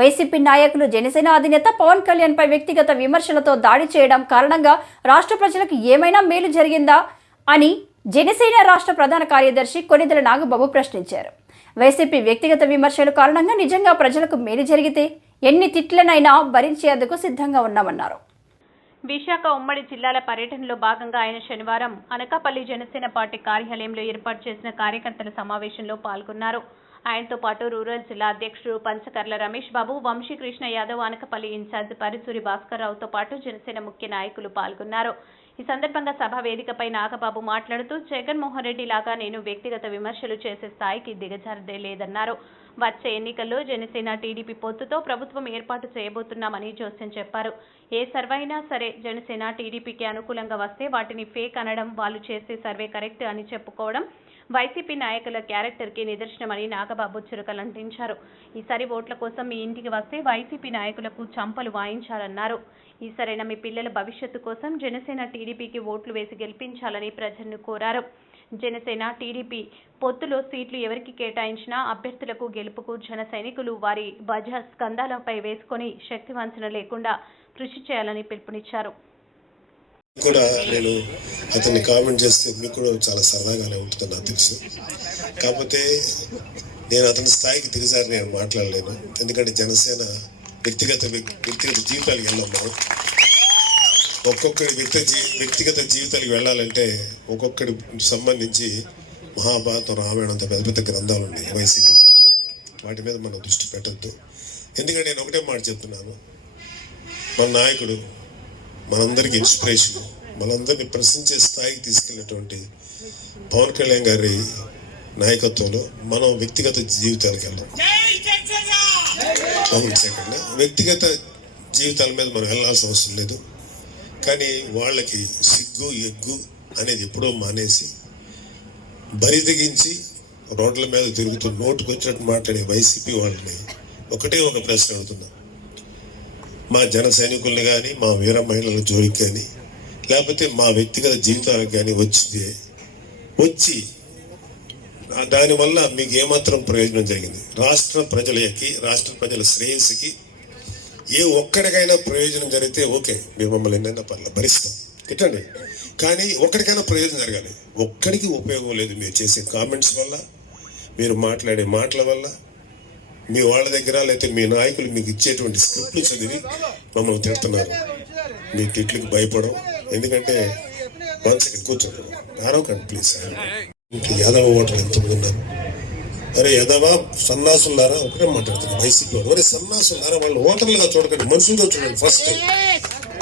YCP నాయకులు జనసేన అధినేత పవన్ కళ్యాణ్ పై వ్యక్తిగత విమర్శలతో దాడి చేయడం కారణంగా రాష్ట్ర ప్రజలకు ఏమైనా మేలు జరిగిందా అని జనసేన రాష్ట్ర ప్రధాన కార్యదర్శి కొనిదెల నాగబాబు ప్రశ్నించారు. వైసీపీ వ్యక్తిగత విమర్శల కారణంగా నిజంగా ప్రజలకు మేలు జరిగితే ఎన్ని తిట్లనైనా భరించేందుకు సిద్ధంగా ఉన్నామన్నారు. విశాఖ ఉమ్మడి జిల్లాల పర్యటనలో భాగంగా ఆయన శనివారం అనకాపల్లి జనసేన పార్టీ కార్యాలయంలో ఏర్పాటు చేసిన కార్యకర్తల సమావేశంలో పాల్గొన్నారు. ఆయనతో పాటు రూరల్ జిల్లా అధ్యక్షుడు పంచకర్ల రమేష్ బాబు, వంశీకృష్ణ యాదవ్, అనకాపల్లి ఇన్ఛార్జ్ పరిసూరి భాస్కర్ రావుతో పాటు జనసేన ముఖ్య నాయకులు పాల్గొన్నారు. ఈ సందర్భంగా సభ వేదికపై నాగబాబు మాట్లాడుతూ జగన్మోహన్ రెడ్డి లాగా నేను వ్యక్తిగత విమర్శలు చేసే స్థాయికి దిగజారదే లేదన్నారు. వచ్చే ఎన్నికల్లో జనసేన టీడీపీ పొత్తుతో ప్రభుత్వం ఏర్పాటు చేయబోతున్నామని జోస్యం చెప్పారు. ఏ సర్వే అయినా సరే జనసేన టీడీపీకి అనుకూలంగా వస్తే వాటిని ఫేక్ అనడం, వాళ్ళు చేసే సర్వే కరెక్ట్ అని చెప్పుకోవడం వైసీపీ నాయకుల క్యారెక్టర్కి నిదర్శనమని నాగబాబు చురకలంటించారు. ఈసారి ఓట్ల కోసం మీ ఇంటికి వస్తే వైసీపీ నాయకులకు చంపలు వాయించాలన్నారు. ఈసారైనా మీ పిల్లల భవిష్యత్తు కోసం జనసేన టీడీపీకి ఓట్లు వేసి గెలిపించాలని ప్రజలను కోరారు. జనసేన టీడీపీ పొత్తులో సీట్లు ఎవరికి కేటాయించినా అభ్యర్థులకు గెలుపుకు జన సైనికులు వారి భుజ స్కంధాలపై వేసుకొని శక్తి వంచన లేకుండా కృషి చేయాలని పిలుపునిచ్చారు. కూడా నేను అతన్ని కామెంట్ చేస్తే మీకు కూడా చాలా సరదాగానే ఉంటుందని నాకు తెలుసు. కాకపోతే నేను అతని స్థాయికి దిగజారి నేను మాట్లాడలేను. ఎందుకంటే జనసేన వ్యక్తిగత జీవితాలకు వెళ్ళాము. ఒక్కొక్కరి వ్యక్తిగత జీవితాలకు వెళ్ళాలంటే ఒక్కొక్కడి సంబంధించి మహాభారతం, రామాయణం అంత పెద్ద పెద్ద గ్రంథాలు ఉన్నాయి వైసీపీ. వాటి మీద మనం దృష్టి పెట్టద్దు. ఎందుకంటే నేను ఒకటే మాట చెప్తున్నాను, మన నాయకుడు మనందరికీ ఇన్స్పిరేషన్, మనందరినీ ప్రశ్నించే స్థాయికి తీసుకెళ్ళినటువంటి పవన్ కళ్యాణ్ గారి నాయకత్వంలో మనం వ్యక్తిగత జీవితాలకు వెళ్దాం. వ్యక్తిగత జీవితాల మీద మనం వెళ్ళాల్సిన అవసరం లేదు. కానీ వాళ్ళకి సిగ్గు ఎగ్గు అనేది ఎప్పుడో మానేసి బరి తెగించి రోడ్ల మీద తిరుగుతూ నోటుకు వచ్చినట్టు మాట్లాడే వైసీపీ వాళ్ళని ఒకటే ఒక ప్రశ్న అడుగుతున్నా. మా జన సైనికుల్ని కానీ, మా వీర మహిళల జోలికి కానీ, లేకపోతే మా వ్యక్తిగత జీవితాలకు కానీ వచ్చి దానివల్ల మీకు ఏమాత్రం ప్రయోజనం జరిగింది? రాష్ట్ర ప్రజల శ్రేయస్సుకి ఏ ఒక్కడికైనా ప్రయోజనం జరిగితే ఓకే, మీరు మమ్మల్ని ఎన్నైనా పర్లేదు భరిస్తాం, తిట్టండి. కానీ ఒక్కడికైనా ప్రయోజనం జరగాలి. ఒక్కడికి ఉపయోగం లేదు. మీరు చేసే కామెంట్స్ వల్ల, మీరు మాట్లాడే మాటల వల్ల, మీ వాళ్ళ దగ్గర లేకపోతే మీ నాయకులు మీకు ఇచ్చేటువంటి స్క్రిప్ట్లు చదివి మమ్మల్ని తిడుతున్నారు. మీ తిట్లకి భయపడం. ఎందుకంటే వన్ సెకండ్ కూర్చోండి, ఆరోకండి ప్లీజ్. ఇంట్లో యాదవ ఓటర్లు ఎంతమంది ఉన్నారు? అరే యాదవ సన్నాసులారా, ఒకటే మాట్లాడుతున్నారు వైసీపీ వాళ్ళు. అరే సన్నాసులారా, వాళ్ళు ఓటర్లుగా చూడకండి, మనుషులుగా చూడండి. ఫస్ట్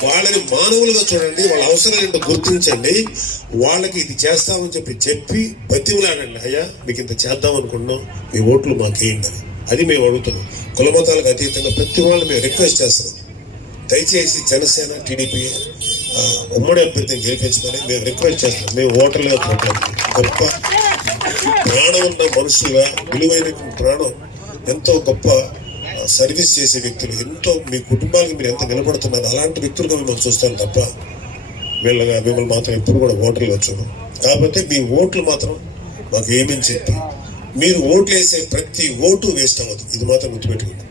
వాళ్ళని మానవులుగా చూడండి. వాళ్ళ అవసరాలు ఏంటో గుర్తించండి. వాళ్ళకి ఇది చేస్తామని చెప్పి బతిమలాడండి. అయ్యా మీకు ఇంత చేద్దాం అనుకున్నాం, మీ ఓట్లు మాకేయండి అని. అది మేము అడుగుతున్నాం. కులమతాలకు అతీతంగా ప్రతి వాళ్ళు మేము రిక్వెస్ట్ చేస్తున్నాం. దయచేసి జనసేన టీడీపీ ఉమ్మడి అభ్యర్థిని గెలిపించుకొని మేము రిక్వెస్ట్ చేస్తున్నాం. మేము ఓటర్లుగా మాట్లాడుతున్నాం. గొప్ప ప్రాణం ఉన్న మనుషులుగా, విలువైనటువంటి ప్రాణం, ఎంతో గొప్ప సర్వీస్ చేసే వ్యక్తులు, ఎంతో మీ కుటుంబాలకు మీరు ఎంత నిలబడుతున్నారు, అలాంటి వ్యక్తులుగా మిమ్మల్ని చూస్తాను తప్ప మిమ్మల్ని మాత్రం ఎప్పుడు కూడా ఓటర్లుగా చూడం. కాకపోతే మీ ఓట్లు మాత్రం మాకు ఏమని చెప్పి, మీరు ఓట్లు వేసే ప్రతి ఓటు వేస్ట్ అవ్వదు. ఇది మాత్రం గుర్తుపెట్టుకోండి.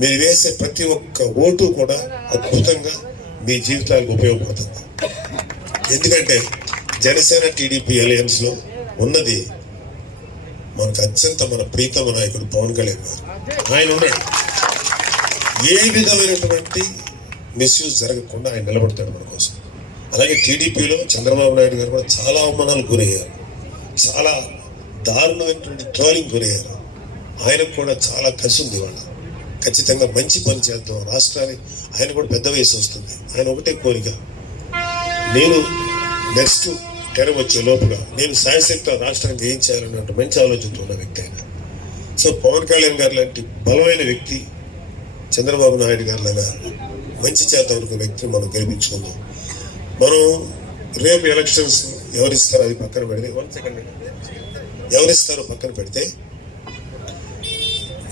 మీరు వేసే ప్రతి ఒక్క ఓటు కూడా అద్భుతంగా మీ జీవితాలకు ఉపయోగపడుతుంది. ఎందుకంటే జనసేన టీడీపీ అలయన్స్ లో ఉన్నది మనకు అత్యంత మన ప్రీతమ నాయకుడు పవన్ కళ్యాణ్ గారు. ఆయన ఉన్నాడు. ఏ విధమైనటువంటి మిస్యూజ్ జరగకుండా ఆయన నిలబడతాడు మన కోసం. అలాగే టీడీపీలో చంద్రబాబు నాయుడు గారు కూడా చాలా అవమానాలు గురయ్యారు, చాలా దారుణమైనటువంటి ట్రోలింగ్ గురయ్యారు. ఆయనకు కూడా చాలా కసి ఉంది. వాళ్ళ ఖచ్చితంగా మంచి పని చేద్దాం రాష్ట్రాన్ని. ఆయన కూడా పెద్ద వయసు వస్తుంది. ఆయన ఒకటే కోరిక, నేను నెక్స్ట్ టెరం వచ్చే లోపుగా నేను శాయశక్తి రాష్ట్రానికి ఏం చేయాలన్నట్టు మంచి ఆలోచనతో ఉన్న వ్యక్తి ఆయన. సో పవన్ కళ్యాణ్ గారు లాంటి బలమైన వ్యక్తి, చంద్రబాబు నాయుడు గారు లాగా మంచి చేద్దాం అనుకున్న వ్యక్తిని మనం గెలిపించుకుందాం. మనం రేపు ఎలక్షన్స్ ఎవరిస్తారో అది పక్కన పెడితే, ఎవరిస్తారో పక్కన పెడితే,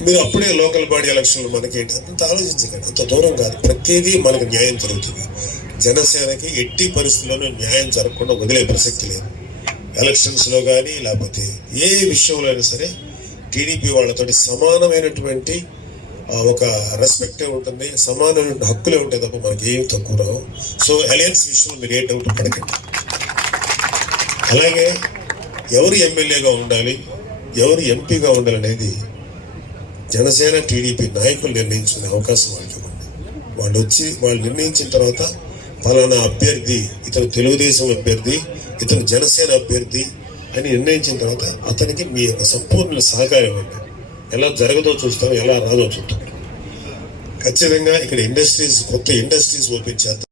మీరు అప్పుడే లోకల్ బాడీ ఎలక్షన్లు మనకి అంత ఆలోచించకండి. అంత దూరం కాదు. ప్రతిదీ మనకు న్యాయం జరుగుతుంది. జనసేనకి ఎట్టి పరిస్థితుల్లోనూ న్యాయం జరగకుండా వదిలే ప్రసక్తి లేదు. ఎలక్షన్స్లో కానీ లేకపోతే ఏ విషయంలో అయినా సరే టీడీపీ వాళ్ళతోటి సమానమైనటువంటి ఒక రెస్పెక్టే ఉంటుంది, సమానమైన హక్కులే ఉంటాయి తప్ప మనకి ఏమి తక్కువ రావు. సో అలయన్స్ విషయంలో మీరు ఏ డౌట్ పడకండి. అలాగే ఎవరు ఎమ్మెల్యేగా ఉండాలి, ఎవరు ఎంపీగా ఉండాలనేది జనసేన టీడీపీ నాయకులు నిర్ణయించుకునే అవకాశం వాళ్ళకి ఉంది. వాళ్ళు వచ్చి వాళ్ళు నిర్ణయించిన తర్వాత ఫలానా అభ్యర్థి, ఇతను తెలుగుదేశం అభ్యర్థి, ఇతను జనసేన అభ్యర్థి అని నిర్ణయించిన తర్వాత అతనికి మీ యొక్క సంపూర్ణ సహకారం ఇవ్వండి. ఎలా జరగదో చూస్తాం, ఎలా రాదో చూస్తాం. ఖచ్చితంగా ఇక్కడ కొత్త ఇండస్ట్రీస్ ఓపెన్ చేద్దాం.